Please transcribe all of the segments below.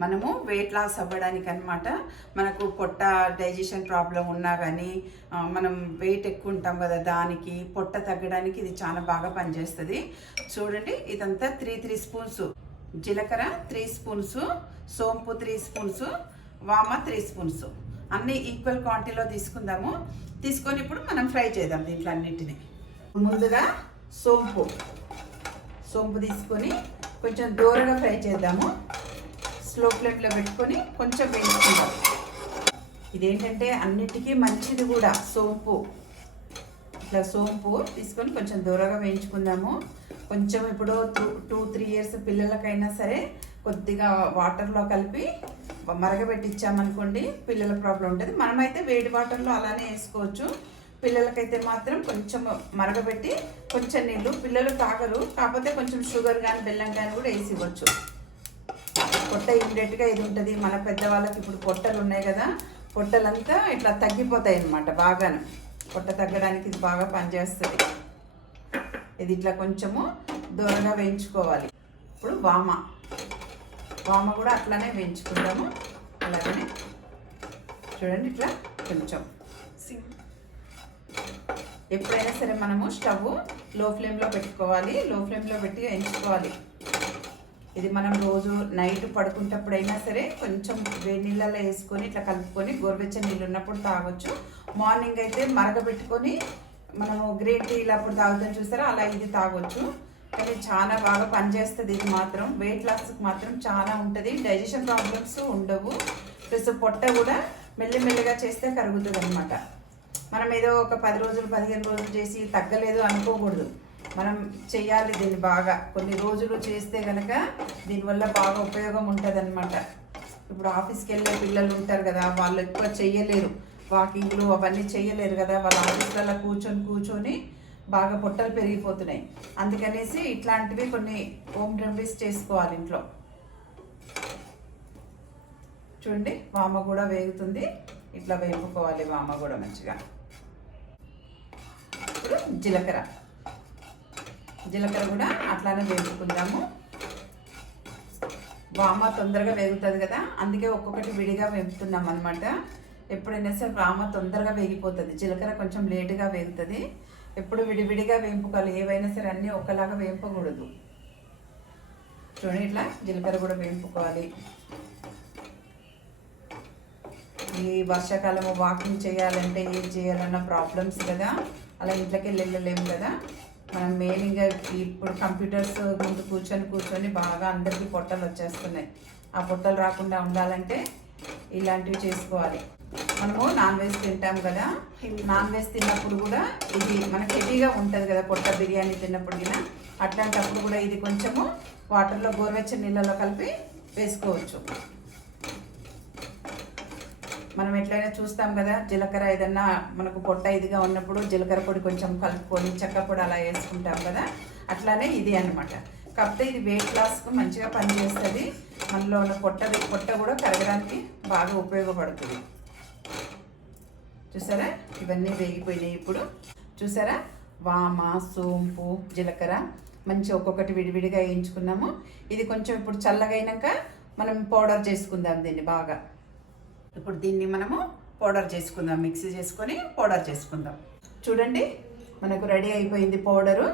మనము weight loss అవ్వడానికి అనమాట మనకు పొట్ట డైజెషన్ ప్రాబ్లం ఉన్నా కానీ మనం వెయిట్ ఎక్కువ ఉంటాం కదా దానికి పొట్ట తగ్గడానికి ఇది చాలా బాగా పనిచేస్తుంది. చూడండి ఇదంతా త్రీ త్రీ స్పూన్స్ జీలకర్ర త్రీ స్పూన్స్ సోంపు త్రీ స్పూన్స్ వామ త్రీ స్పూన్స్ అన్నీ ఈక్వల్ క్వాంటిటీలో తీసుకుందాము. తీసుకొని ఇప్పుడు మనం ఫ్రై చేద్దాం దీంట్లో అన్నిటిని ముందుగా సోంపు. సోంపు తీసుకొని కొంచెం దూరంగా ఫ్రై చేద్దాము. స్లో ఫ్లేమ్లో పెట్టుకొని కొంచెం వేయించుకుందాం. ఇదేంటంటే అన్నిటికీ మంచిది కూడా సోంపు. ఇట్లా సోంపు తీసుకొని కొంచెం దూరంగా వేయించుకుందాము. కొంచెం ఇప్పుడు టూ టూ త్రీ ఇయర్స్ పిల్లలకైనా సరే కొద్దిగా వాటర్లో కలిపి మరగబెట్టించామనుకోండి పిల్లల ప్రాబ్లం ఉంటుంది. మనమైతే వేడి వాటర్లో అలానే వేసుకోవచ్చు. పిల్లలకైతే మాత్రం కొంచెం మరగబెట్టి కొంచెం నీళ్ళు పిల్లలు తాగరు కాకపోతే కొంచెం షుగర్ కానీ బెల్లం కానీ కూడా వేసి ఇవ్వచ్చు. పొట్ట ఇమ్మీడియట్గా ఇది ఉంటుంది. మన పెద్దవాళ్ళకి ఇప్పుడు పొట్టలు ఉన్నాయి కదా పొట్టలంతా ఇట్లా తగ్గిపోతాయి అన్నమాట బాగాను. పొట్ట తగ్గడానికి ఇది బాగా పనిచేస్తుంది. ఇది ఇట్లా కొంచెము దూరంగా వేయించుకోవాలి. ఇప్పుడు వామ. వామ కూడా అట్లానే వేయించుకుందాము అలాగనే చూడండి ఇట్లా కొంచెం. ఎప్పుడైనా సరే మనము స్టవ్లో ఫ్లేమ్లో పెట్టుకోవాలి. లో ఫ్లేమ్లో పెట్టి వేయించుకోవాలి. ఇది మనం రోజు నైట్ పడుకుంటప్పుడైనా సరే కొంచెం వేడి నీళ్ళలో వేసుకొని ఇట్లా కలుపుకొని గోరువెచ్చని నీళ్ళు ఉన్నప్పుడు తాగొచ్చు. మార్నింగ్ అయితే మరగబెట్టుకొని మనము గ్రేట్ టీ ఇలా అప్పుడు తాగుతాం చూస్తారా అలా ఇది తాగొచ్చు. కానీ చాలా బాగా పనిచేస్తుంది ఇది మాత్రం. వెయిట్ లాస్కి మాత్రం చాలా ఉంటుంది. డైజెషన్ ప్రాబ్లమ్స్ ఉండవు. ప్లస్ పొట్ట కూడా మెల్లిమెల్లిగా చేస్తే కరుగుతుంది అనమాట మనం ఏదో ఒక పది రోజులు పదిహేను రోజులు చేసి తగ్గలేదు అనుకోకూడదు. మనం చేయాలి దీన్ని బాగా. కొన్ని రోజులు చేస్తే కనుక దీనివల్ల బాగా ఉపయోగం ఉంటుంది అనమాట ఇప్పుడు ఆఫీస్కి వెళ్ళే పిల్లలు ఉంటారు కదా వాళ్ళు ఎక్కువ చేయలేరు వాకింగ్లు అవన్నీ చేయలేరు కదా వాళ్ళ ఆఫీస్లలో కూర్చొని కూర్చొని బాగా పొట్టలు పెరిగిపోతున్నాయి. అందుకనేసి ఇట్లాంటివి కొన్ని హోమ్ రెమెడీస్ చేసుకోవాలి ఇంట్లో. చూడండి వామ కూడా వేగుతుంది. ఇట్లా వేపుకోవాలి వామ కూడా మంచిగా. ఇప్పుడు జీలకర్ర. జీలకర్ర కూడా అట్లానే వేసుకుందాము వామ తొందరగా వేగుతుంది కదా అందుకే ఒక్కొక్కటి విడిగా వేపుతున్నాం అనమాట ఎప్పుడైనా సరే వామ తొందరగా వేగిపోతుంది జీలకర్ర కొంచెం లేటుగా వేగుతుంది. ఎప్పుడు విడివిడిగా వేపుకోవాలి ఏవైనా సరే అన్నీ ఒకలాగా వేపకూడదు. చూడండి ఇట్లా జీలకర్ర కూడా వేపుకోవాలి. ఈ వర్షాకాలం వాకింగ్ చేయాలంటే ఏం చేయాలన్న ప్రాబ్లమ్స్ కదా అలా ఇంట్లోకి వెళ్ళలేము కదా. మనం మెయిన్గా ఇప్పుడు కంప్యూటర్స్ ముందు కూర్చొని కూర్చొని బాగా అందరికీ పొట్టలు వచ్చేస్తున్నాయి. ఆ పొట్టలు రాకుండా ఉండాలంటే ఇలాంటివి చేసుకోవాలి. మనము నాన్ వెజ్ తింటాం కదా. నాన్ వెజ్ తిన్నప్పుడు కూడా ఇది మనకి హెవీగా ఉంటుంది కదా పొట్ట బిర్యానీ తిన్నప్పుడు కూడా అట్లాంటప్పుడు కూడా ఇది కొంచెము వాటర్లో గోరువెచ్చని నీళ్ళలో కలిపి వేసుకోవచ్చు. మనం ఎట్లయినా చూస్తాం కదా జీలకర్ర ఏదన్నా మనకు పొట్ట ఇదిగా ఉన్నప్పుడు జీలకర్ర పొడి కొంచెం కలుపుకొని చెక్క పొడి అలా వేసుకుంటాం కదా అట్లానే ఇది అన్నమాట. కాకపోతే ఇది వెయిట్ లాస్కు మంచిగా పనిచేస్తుంది. మనలో ఉన్న పొట్ట పొట్ట కూడా కరగడానికి బాగా ఉపయోగపడుతుంది. చూసారా? ఇవన్నీ వేగిపోయినాయి ఇప్పుడు. చూసారా? వామ సోంపు జీలకర్ర మంచి ఒక్కొక్కటి విడివిడిగా వేయించుకున్నాము. ఇది కొంచెం ఇప్పుడు చల్లగా మనం పౌడర్ చేసుకుందాం దీన్ని బాగా. ఇప్పుడు దీన్ని మనము పౌడర్ చేసుకుందాం మిక్సీ చేసుకొని పౌడర్ చేసుకుందాం. చూడండి మనకు రెడీ అయిపోయింది పౌడరు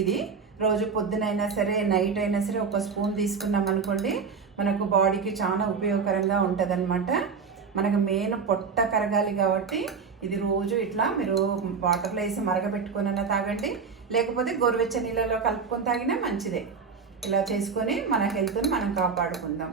ఇది రోజు పొద్దునైనా సరే నైట్ అయినా సరే ఒక స్పూన్ తీసుకున్నాం అనుకోండి మనకు బాడీకి చాలా ఉపయోగకరంగా ఉంటుంది మనకు మెయిన్ పొట్ట కరగాలి కాబట్టి ఇది రోజు ఇట్లా మీరు వాటర్లో వేసి మరగబెట్టుకొని తాగండి లేకపోతే గోరువెచ్చ నీళ్ళలో కలుపుకొని తాగినా మంచిదే. ఇలా చేసుకొని మన హెల్త్ని మనం కాపాడుకుందాం.